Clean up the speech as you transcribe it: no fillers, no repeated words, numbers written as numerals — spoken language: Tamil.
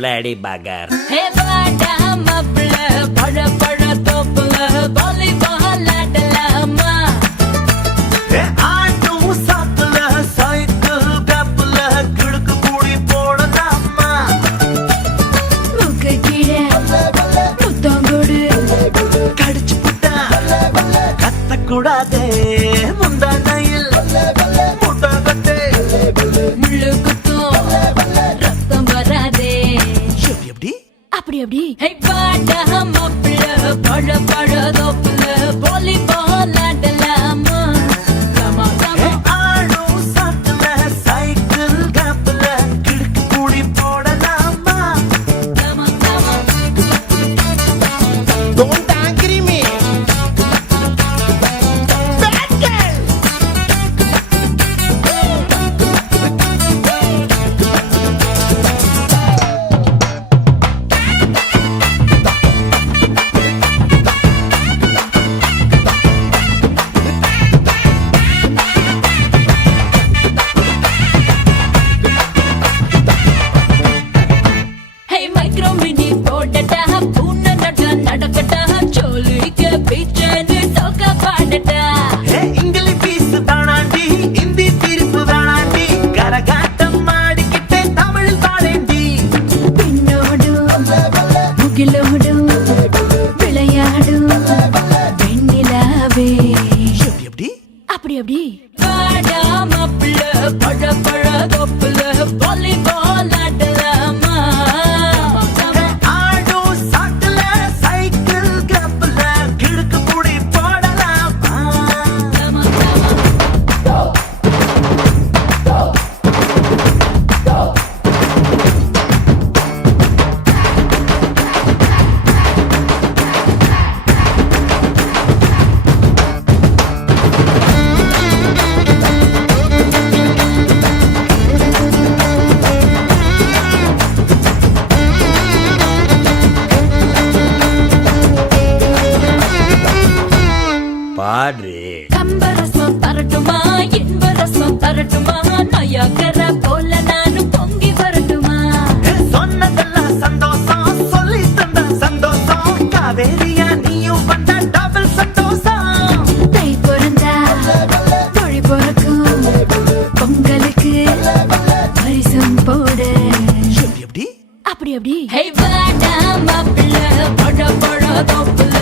பிளாடி பகர். ஹே வாடா மாப்ள பழ பழ தோப்புல வாலிபால் ஆடலாமா. ஹே ஆட்டும் சாக்குல சைக்கிள் கப்புல கிடுக்கு கூடி போடலாமா. மூக்கு கீழே முத்தங்கொடு கடிச்சு புட்டா கத்தக்கூடாதே முந்தானையில் முட்டாகட்டே முள்ளு குத்தும் ரத்தம் வராதே. எப்படி அப்படி அப்படி ஹே வாடா மாப்ள பழ பழ தோப்புல வாலிபால் ஆடலாமா. கமா கமா ஆடும் சாக்குல சைக்கிள் கப்புல கிடுக்கு கூடி போடலாமா. கமா கமா. Don't angry me. Bad girl. Hey micro mini போடட்டா பூனை நட நடக்கட்டா சோலிக்க பீச்சனு சோக பாடட்டா. ஹே இங்கிலீஷ் பீஸ் தானாண்டி ஹிந்தி தீர்ப்பு தானாண்டி கரகாட்டம் ஆடிக்கிட்டே தமிழ் பாடேண்டி. பின்னோடும் முகிலோடும் விளையாடும் வெண்ணிலாவே. எப்படி அப்படி அப்படி வாடா மாப்ள பழ பழ தோப்புல வாலிபால் ஆடலாமா. ஆடும் சாக்குல சைக்கிள் கப்புல கிடுக்கு கூடி போடலாமா. கமா கமா. பாடு. கம்பரசம் தரட்டுமா இன்பரசம் தரட்டுமா நயாகர போல நானும் பொங்கி வரட்டுமா. ஹே சொன்னதெல்லாம் சந்தோஷம் சொல்லி தந்த சந்தோஷம் காவேரியா நீயும் வந்த டபுள் சந்தோஷம். தை பிறந்தா மொழி பிறக்கும் பொங்கலுக்கு பரிசம் போட. எப்படி அப்படி அப்படி ஹே வாடா மாப்பிள்ள பழ பழ தோப்புல